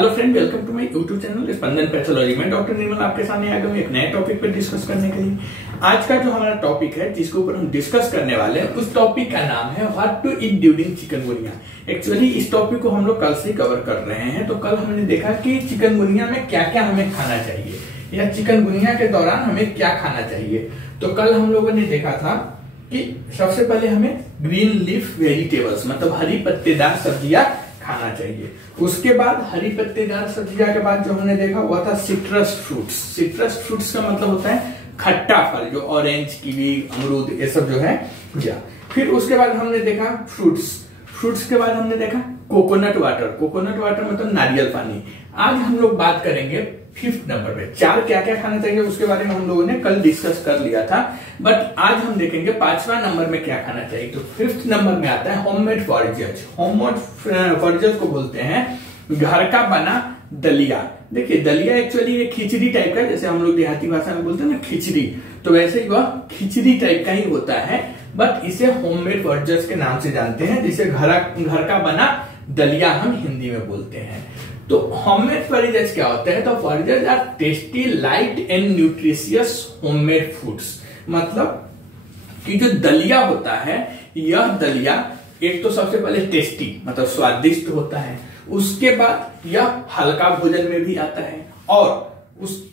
Hello friend, welcome to my YouTube channel Spandan pathology. मैं doctor Nirmal आपके सामने आ गया हूं एक नए टॉपिक पर डिस्कस करने के लिए। आज का जो हमारा टॉपिक है जिसके ऊपर हम डिस्कस करने वाले हैं, उस टॉपिक का नाम है what to eat during chikungunya. Actually इस टॉपिक को हम लोग कल से कवर कर रहे हैं। तो कल हमने देखा कि चिकनगुनिया में क्या क्या हमें खाना चाहिए या चिकनगुनिया के दौरान हमें क्या खाना चाहिए। तो कल हम लोगों ने देखा था कि सबसे पहले हमें ग्रीन लीफ वेजिटेबल्स मतलब हरी पत्तेदार सब्जियां खाना चाहिए। उसके बाद हरी पत्तेदार सब्जियां के बाद जो हमने देखा हुआ था सिट्रस फ्रूट्स। सिट्रस फ्रूट्स का मतलब होता है खट्टा फल, जो ऑरेंज, कीवी, अमरूद ये सब जो है या फिर उसके बाद हमने देखा फ्रूट्स के बाद हमने देखा कोकोनट वाटर। कोकोनट वाटर मतलब नारियल पानी। आज हम लोग बात करेंगे 5th नंबर पे चार क्या क्या खाना चाहिए उसके बारे में हम लोगों ने कल डिस्कस कर लिया था, बट आज हम देखेंगे 5वां नंबर में क्या खाना चाहिए। तो 5th नंबर में आता है होममेड फॉरेजेज। होममेड फॉरेजेज को बोलते हैं घर का बना दलिया। देखिए दलिया एक्चुअली एक खिचड़ी टाइप का, जैसे हम लोग देहाती भाषा में बोलते हैं ना खिचड़ी, तो वैसे ही वह खिचड़ी टाइप का ही होता है, बट इसे होममेड फॉरेजेज के नाम से जानते हैं, जिसे घर का बना दलिया हम हिंदी में बोलते हैं। तो होममेड फॉरेजेज क्या होते हैं? तो forages are tasty, light and nutritious homemade foods. मतलब कि जो दलिया होता है, यह दलिया एक तो सबसे पहले टेस्टी मतलब स्वादिष्ट होता है, उसके बाद यह हल्का भोजन में भी आता है, और उस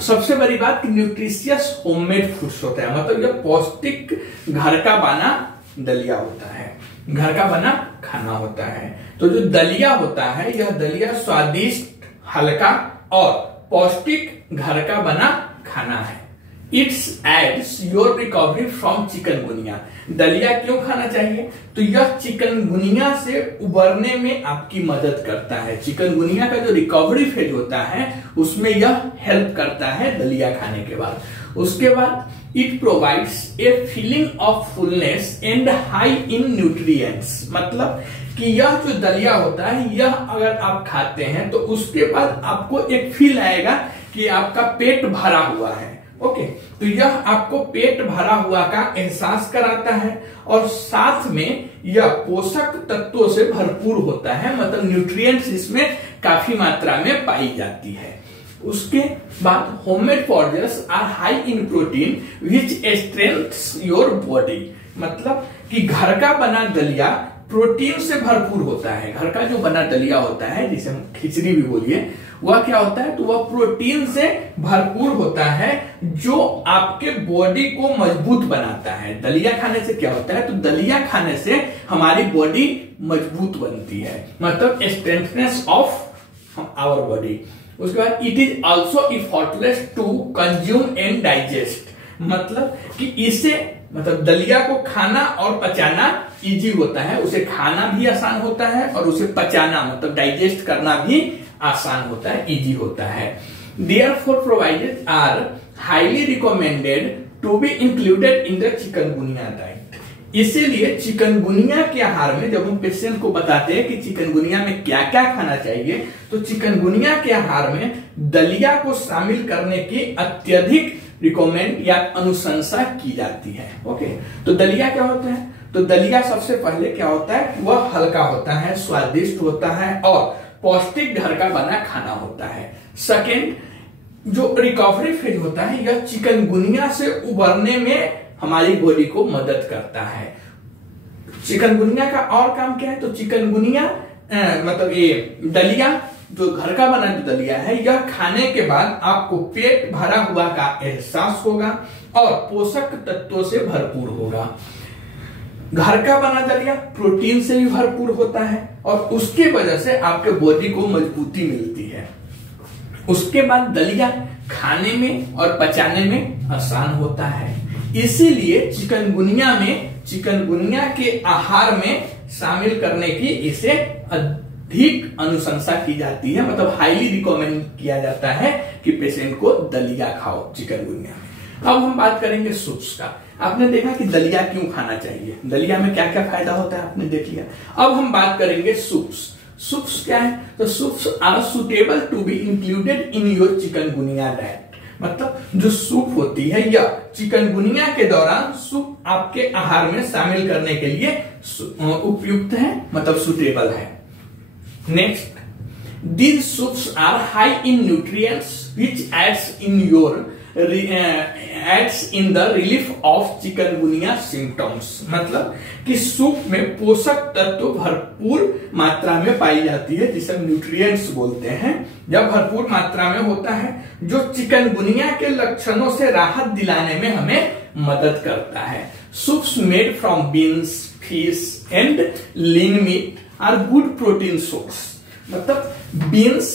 सबसे बड़ी बात कि न्यूट्रिशियस होममेड फूड्स होता है। मतलब यह पौष्टिक घर का बना दलिया होता है, घर का बना खाना होता है। तो जो दलिया होता है, यह दलिया स्वादिष्ट, हल्का और पौष्टिक घर का बना खाना है। It's aids your recovery from chikungunya. दलिया क्यों खाना चाहिए? तो यह चिकनगुनिया से उबरने में आपकी मदद करता है। चिकनगुनिया का जो रिकवरी फेज होता है उसमें यह हेल्प करता है दलिया खाने के बाद। उसके बाद it provides a feeling of fullness and high in nutrients. मतलब कि यह जो दलिया होता है, यह अगर आप खाते हैं तो उसके बाद आपको एक फील आएगा कि आपका पेट भरा हुआ है। ओके, तो यह आपको पेट भरा हुआ का एहसास कराता है, और साथ में यह पोषक तत्वों से भरपूर होता है। मतलब न्यूट्रिएंट्स इसमें काफी मात्रा में पाई जाती है। उसके बाद homemade forages are high in protein which strengths your body. मतलब कि घर का बना दलिया प्रोटीन से भरपूर होता है। घर का जो बना दलिया होता है, जिसे हम खिचड़ी भी बोलिए, वह क्या होता है? तो वह प्रोटीन से भरपूर होता है, जो आपके बॉडी को मजबूत बनाता है। दलिया खाने से क्या होता है? तो दलिया खाने से हमारी बॉडी मजबूत बनती है, मतलब स्ट्रेंथनेस ऑफ आवर बॉडी। उसके बाद it is also effortless to consume and digest. मतलब कि इसे मतलब दलिया को खाना और पचाना इजी होता है। उसे खाना भी आसान होता है और उसे पचाना मतलब डाइजेस्ट करना भी आसान होता है, इजी होता है। Therefore provided are highly recommended to be included in the chikungunya diet. इसीलिए चिकनगुनिया के आहार में जब हम पेशेंट को बताते हैं कि चिकनगुनिया में क्या क्या खाना चाहिए, तो चिकनगुनिया के आहार में दलिया को शामिल करने की अत्यधिक रिकमेंड या अनुशंसा की जाती है। ओके, तो दलिया क्या होता है? तो दलिया सबसे पहले क्या होता है? वह हल्का होता है, स्वादिष्ट होता है और पौष्टिक घर का बना खाना होता है। सेकेंड, जो रिकवरी फेज होता है, यह चिकनगुनिया से उबरने में हमारी बॉडी को मदद करता है। चिकनगुनिया का और काम क्या है? तो चिकनगुनिया मतलब ये दलिया जो घर का बना जो दलिया है, यह खाने के बाद आपको पेट भरा हुआ का एहसास होगा और पोषक तत्वों से भरपूर होगा। घर का बना दलिया प्रोटीन से भी भरपूर होता है और उसके वजह से आपके बॉडी को मजबूती मिलती है। उसके बाद दलिया खाने में और पचाने में आसान होता है। इसीलिए चिकनगुनिया के आहार में शामिल करने की इसे अधिक अनुशंसा की जाती है। मतलब हाईली रिकमेंड किया जाता है कि पेशेंट को दलिया खाओ चिकनगुनिया में। अब हम बात करेंगे सूप्स का। आपने देखा कि दलिया क्यों खाना चाहिए, दलिया में क्या क्या फायदा होता है आपने देख लिया। अब हम बात करेंगे सूप्स। सूप्स क्या है? तो soups are suitable to be included in your chikungunya diet. मतलब जो सूप होती है या चिकनगुनिया के दौरान सूप आपके आहार में शामिल करने के लिए उपयुक्त है, मतलब सुटेबल है। Next, These soups are high in nutrients which adds in the relief of chikungunya symptoms। मतलब कि सूप में पोषक तत्व भरपूर मात्रा में पाई जाती है, जिसे हम न्यूट्रिएंट्स बोलते हैं। जब भरपूर मात्रा में होता है, जो चिकनगुनिया के लक्षणों से राहत दिलाने में हमें मदद करता है। Soups made from beans, fish and lean meat are good protein source. मतलब बीन्स,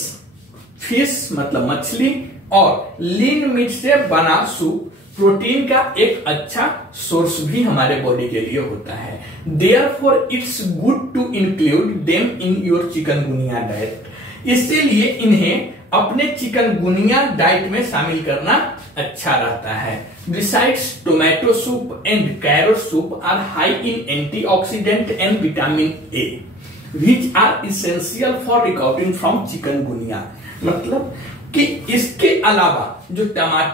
फिश मतलब मछली और लीन मीट से बना सूप प्रोटीन का एक अच्छा सोर्स भी हमारे बॉडी के लिए होता है। Therefore it's good to include them in your chikungunya diet. इसीलिए इन्हें अपने चिकनगुनिया डाइट में शामिल करना अच्छा रहता है। Besides, tomato soup and carrot soup are high in antioxidant and vitamin A, which are essential for recovering from chikungunya. मतलब कि इसके अलावा जो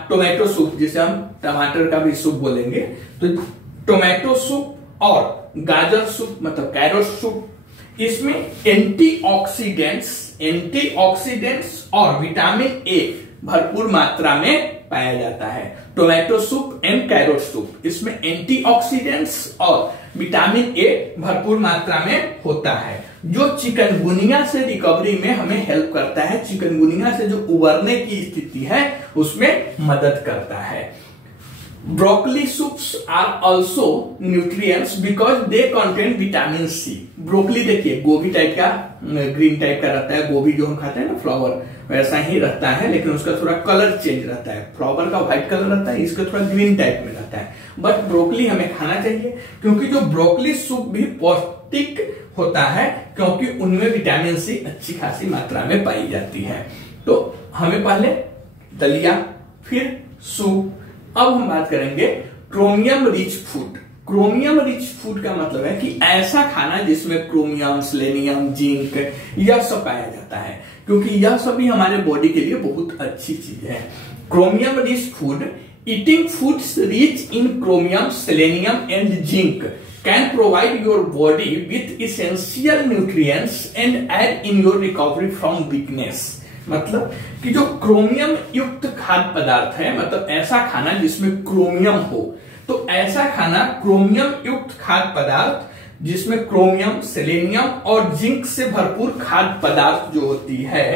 टोमेटो सूप, जिसे हम टमाटर का भी सूप बोलेंगे, तो टोमेटो सूप और गाजर सूप मतलब कैरट सूप, इसमें एंटीऑक्सीडेंट्स और विटामिन ए भरपूर मात्रा में पाया जाता है। Tomato soup and carrot soup, इसमें एंटीऑक्सीडेंट्स और विटामिन ए भरपूर मात्रा में होता है, जो चिकनगुनिया से रिकवरी में हमें हेल्प करता है। चिकनगुनिया से जो उबरने की स्थिति है उसमें मदद करता है। Broccoli soups are also nutrients because they contain vitamin C. Broccoli देखिए गोभी टाइप का, ग्रीन टाइप का रहता है। गोभी जो हम खाते हैं ना, फ्लावर वैसा ही रहता है, लेकिन उसका थोड़ा कलर चेंज रहता है। फ्लावर का व्हाइट कलर रहता है, इसका थोड़ा ग्रीन टाइप में रहता है। बट ब्रोकली हमें खाना चाहिए, क्योंकि जो ब्रोकली सूप भी पौष्टिक होता है, क्योंकि उनमें विटामिन सी अच्छी खासी मात्रा में पाई जाती है। तो हमें पहले दलिया, फिर सूप। अब हम बात करेंगे chromium rich food. Chromium rich food का मतलब है कि ऐसा खाना जिसमें क्रोमियम, सेलेनियम, जिंक यह सब पाया जाता है, क्योंकि यह सभी हमारे बॉडी के लिए बहुत अच्छी चीज है। Chromium rich food, eating foods rich in chromium, selenium and zinc can provide your body with essential nutrients and aid in your recovery from weakness। मतलब कि जो क्रोमियम युक्त खाद्य पदार्थ है, मतलब ऐसा खाना जिसमें क्रोमियम हो, तो ऐसा खाना क्रोमियम युक्त खाद्य पदार्थ जिसमें क्रोमियम, सेलेनियम और जिंक से भरपूर खाद्य पदार्थ जो होती है,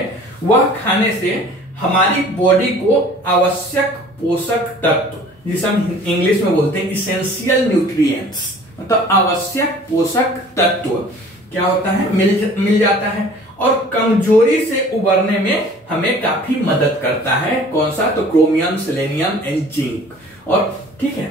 वह खाने से हमारी बॉडी को आवश्यक पोषक तत्व, जिसे हम इंग्लिश में बोलते हैं इसेंशियल न्यूट्रिएंट्स, मतलब आवश्यक पोषक तत्व क्या होता है, मिल जाता है, और कमजोरी से उबरने में हमें काफी मदद करता है। कौन सा? तो क्रोमियम, सेलेनियम एंड जिंक। और ठीक है,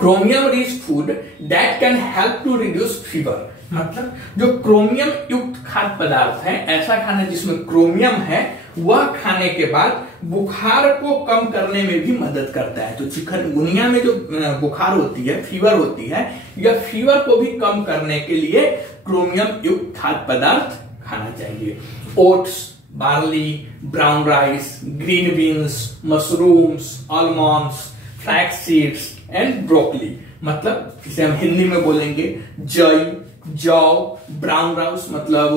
chromium rich food that can help to reduce fever. मतलब जो क्रोमियम युक्त खाद्य पदार्थ है, ऐसा खाना जिसमें क्रोमियम है, वह खाने के बाद बुखार को कम करने में भी मदद करता है। तो चिकनगुनिया में जो बुखार होती है, फीवर होती है, यह फीवर को भी कम करने के लिए क्रोमियम युक्त खाद्य पदार्थ खाना चाहिए। Oats, barley, brown rice, green beans, mushrooms, almonds, flax seeds and broccoli. मतलब इसे हम हिंदी में बोलेंगे जई, जौ, ब्राउन राइस मतलब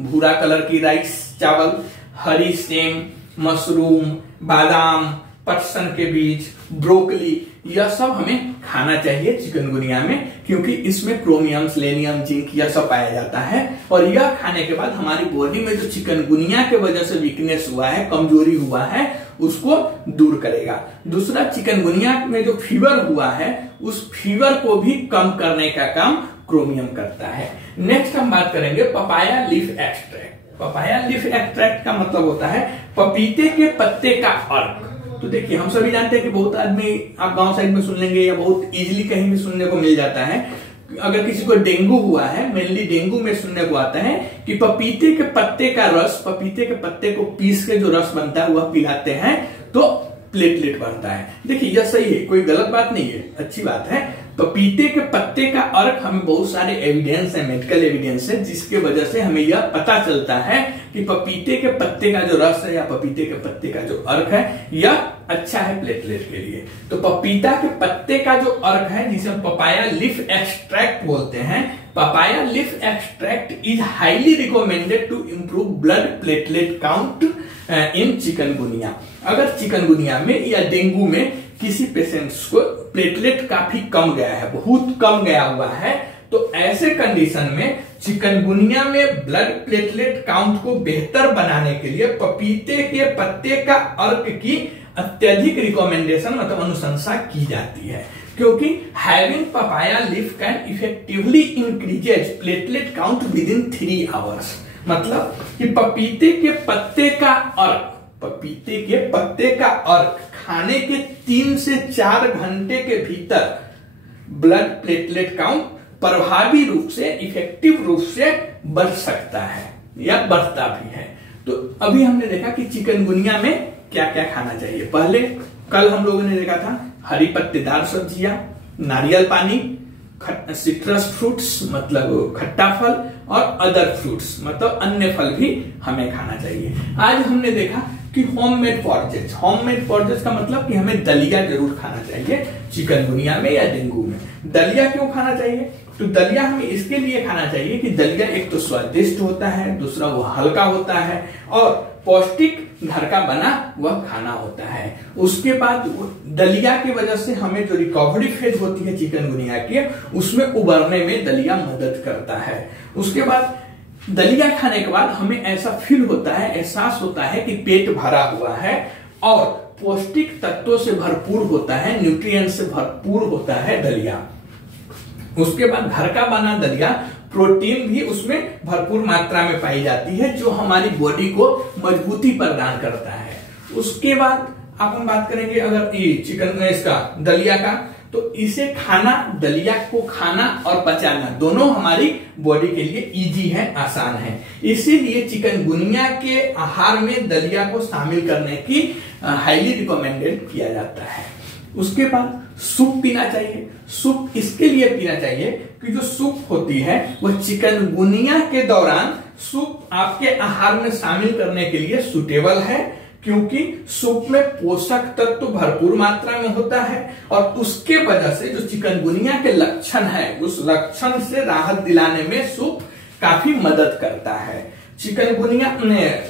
भूरा कलर की राइस, चावल, हरी सेम, मशरूम, बादाम, पटसन के बीज, ब्रोकली, यह सब हमें खाना चाहिए चिकनगुनिया में, क्योंकि इसमें क्रोमियम, सेलेनियम, जिंक यह सब पाया जाता है। और यह खाने के बाद हमारी बॉडी में जो चिकनगुनिया के वजह से वीकनेस हुआ है, कमजोरी हुआ है, उसको दूर करेगा। दूसरा, चिकनगुनिया में जो फीवर हुआ है, उस फीवर को भी कम करने का काम क्रोमियम करता है। नेक्स्ट हम बात करेंगे papaya leaf extract. Papaya leaf extract का मतलब होता है पपीते के पत्ते का अर्क। तो देखिए, हम सभी जानते हैं कि बहुत आदमी आप गांव साइड में सुन लेंगे या बहुत इजीली कहीं भी सुनने को मिल जाता है, अगर किसी को डेंगू हुआ है, मेनली डेंगू में सुनने को आता है कि पपीते के पत्ते का रस, पपीते के पत्ते को पीस के जो रस बनता है वह पिलाते हैं तो प्लेटलेट बढ़ता है। देखिए, यह सही है, कोई गलत बात नहीं है, अच्छी बात है। पपीते के पत्ते का अर्क, हमें बहुत सारे एविडेंस है, मेडिकल एविडेंस है, जिसके वजह से हमें यह पता चलता है कि पपीते के पत्ते का जो रस है या पपीते के पत्ते का जो अर्क है, यह अच्छा है प्लेटलेट के लिए। तो पपीता के पत्ते का जो अर्क है, जिसे हम पपाया लीफ एक्सट्रैक्ट बोलते हैं, papaya leaf extract is highly recommended to improve blood platelet count in chikungunya. अगर चिकनगुनिया में या डेंगू में किसी पेशेंट्स को प्लेटलेट काफी कम गया है, बहुत कम गया हुआ है, तो ऐसे कंडीशन में चिकनगुनिया में ब्लड प्लेटलेट काउंट को बेहतर बनाने के लिए पपीते के पत्ते का अर्क की अत्यधिक रिकमेंडेशन मतलब अनुशंसा की जाती है, क्योंकि having papaya leaf can effectively increases platelet count with in 3 hours. मतलब कि पपीते के पत्ते का अर्क खाने के 3 से 4 घंटे के भीतर ब्लड प्लेटलेट काउंट प्रभावी रूप से, इफेक्टिव रूप से बढ़ सकता है या बढ़ता भी है। तो अभी हमने देखा कि चिकनगुनिया में क्या क्या खाना चाहिए। पहले कल हम लोगों ने देखा था हरी पत्तेदार सब्जियां, नारियल पानी, सिट्रस फ्रूट्स मतलब खट्टा फल, और अदर फ्रूट्स मतलब अन्य फल भी हमें खाना चाहिए। आज हमने देखा कि होममेड पॉर्जेज का मतलब कि हमें दलिया जरूर खाना चाहिए चिकनगुनिया में या डेंगू में। दलिया क्यों खाना चाहिए? तो दलिया हमें इसके लिए खाना चाहिए कि दलिया एक तो स्वादिष्ट होता है, दूसरा वो हल्का होता है और पौष्टिक घर का बना वह खाना होता है। उसके बाद दलिया की वजह से हमें जो रिकवरी फेज होती है चिकनगुनिया की, उसमें उबरने में दलिया मदद करता है। उसके बाद दलिया खाने के बाद हमें ऐसा फील होता है, एहसास होता है कि पेट भरा हुआ है और पौष्टिक तत्वों से भरपूर होता है, न्यूट्रिएंट से भरपूर होता है दलिया। उसके बाद घर का बना दलिया प्रोटीन भी उसमें भरपूर मात्रा में पाई जाती है, जो हमारी बॉडी को मजबूती प्रदान करता है। उसके बाद अपन बात करेंगे अगर ये चिकन इसका दलिया का, तो इसे खाना, दलिया को खाना और पचाना दोनों हमारी बॉडी के लिए इजी है, आसान है। इसीलिए चिकनगुनिया के आहार में दलिया को शामिल करने की हाईली रिकमेंडेड किया जाता है। उसके बाद सूप पीना चाहिए। सूप इसके लिए पीना चाहिए कि जो सूप होती है वह चिकनगुनिया के दौरान सूप आपके आहार में शामिल करने के लिए सुटेबल है, क्योंकि सूप में पोषक तत्व भरपूर मात्रा में होता है और उसके वजह से जो चिकनगुनिया के लक्षण है उस लक्षण से राहत दिलाने में सूप काफी मदद करता है। चिकनगुनिया में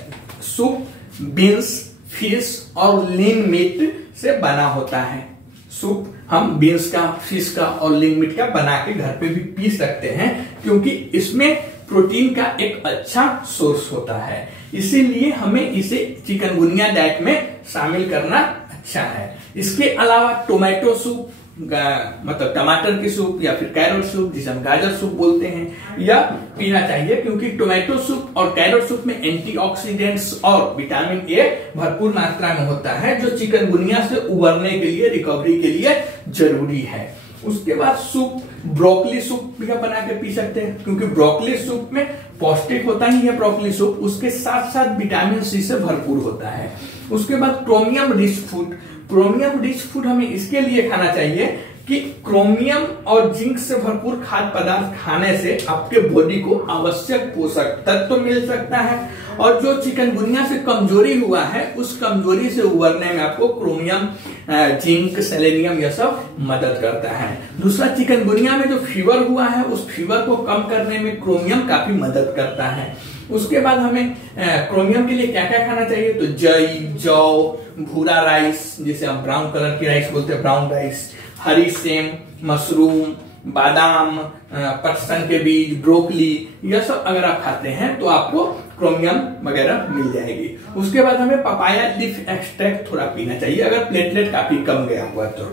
सूप बीन्स, फिश और लीन मीट से बना होता है। सूप हम बीन्स का, फिश का और लीन मीट का बना के घर पे भी पी सकते हैं, क्योंकि इसमें प्रोटीन का एक अच्छा सोर्स होता है। इसीलिए हमें इसे चिकनगुनिया डाइट में शामिल करना अच्छा है। इसके अलावा टोमेटो सूप मतलब टमाटर की सूप या फिर कैरेट सूप जिसे हम गाजर सूप बोलते हैं, यह पीना चाहिए, क्योंकि टोमेटो सूप और कैरेट सूप में एंटीऑक्सीडेंट्स और विटामिन ए भरपूर मात्रा में होता है, जो चिकनगुनिया से उबरने के लिए, रिकवरी के लिए जरूरी है। उसके बाद सूप, ब्रोकली सूप भी बना के पी सकते हैं, क्योंकि ब्रोकली सूप में पौष्टिक होता ही है ब्रोकली सूप, उसके साथ साथ विटामिन सी से भरपूर होता है। उसके बाद क्रोमियम रिच फूड हमें इसके लिए खाना चाहिए कि क्रोमियम और जिंक से भरपूर खाद्य पदार्थ खाने से आपके बॉडी को आवश्यक पोषक तत्व मिल सकता है, और जो चिकनगुनिया से कमजोरी हुआ है उस कमजोरी से उबरने में आपको क्रोमियम, जिंक, सेलेनियम यह सब मदद करता है। दूसरा, चिकनगुनिया में जो फीवर हुआ है उस फीवर को कम करने में क्रोमियम काफी मदद करता है। उसके बाद हमें क्रोमियम के लिए क्या क्या खाना चाहिए, तो जई, जौ, भूरा राइस जिसे हम ब्राउन कलर की राइस बोलते हैं, ब्राउन राइस, हरी सेम, मशरूम, बादाम, पटसन के बीज, ब्रोकली, यह सब अगर आप खाते हैं तो आपको क्रोमियम वगैरह मिल जाएगी। उसके बाद हमें पपाया लीफ एक्सट्रैक्ट थोड़ा पीना चाहिए अगर प्लेटलेट काफी कम गया हुआ तो।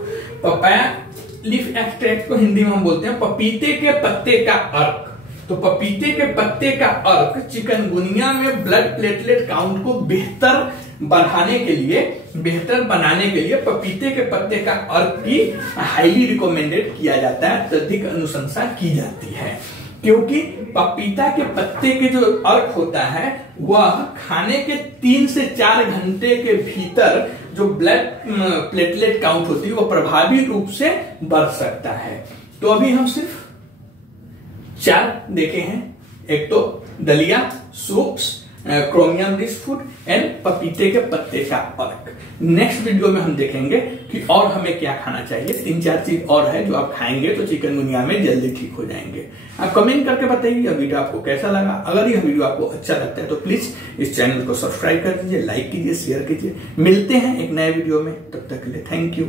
पपाया लीफ एक्सट्रैक्ट को हिंदी में हम बोलते हैं पपीते के पत्ते का अर्क। तो पपीते के पत्ते का अर्क चिकनगुनिया में ब्लड प्लेटलेट काउंट को बेहतर बढ़ाने के लिए, बेहतर बनाने के लिए पपीते के पत्ते का अर्क की हाईली रिकमेंडेड किया जाता है, अत्यधिक अनुशंसा की जाती है, क्योंकि पपीता के पत्ते के जो अर्क होता है वह खाने के 3 से 4 घंटे के भीतर जो ब्लड प्लेटलेट काउंट होती है वह प्रभावी रूप से बढ़ सकता है। तो अभी हम सिर्फ 4 देखे हैं, एक तो दलिया, soups, chromium rich food and पपीते के पत्ते का अर्क। नेक्स्ट वीडियो में हम देखेंगे कि और हमें क्या खाना चाहिए। 3-4 चीज और है जो आप खाएंगे तो चिकनगुनिया में जल्दी ठीक हो जाएंगे। आप कमेंट करके बताइए यह वीडियो आपको कैसा लगा। अगर यह वीडियो आपको अच्छा लगता है तो प्लीज इस चैनल को सब्सक्राइब कर दीजिए, लाइक कीजिए, शेयर कीजिए। मिलते हैं एक नए वीडियो में, तब तक के लिए थैंक यू।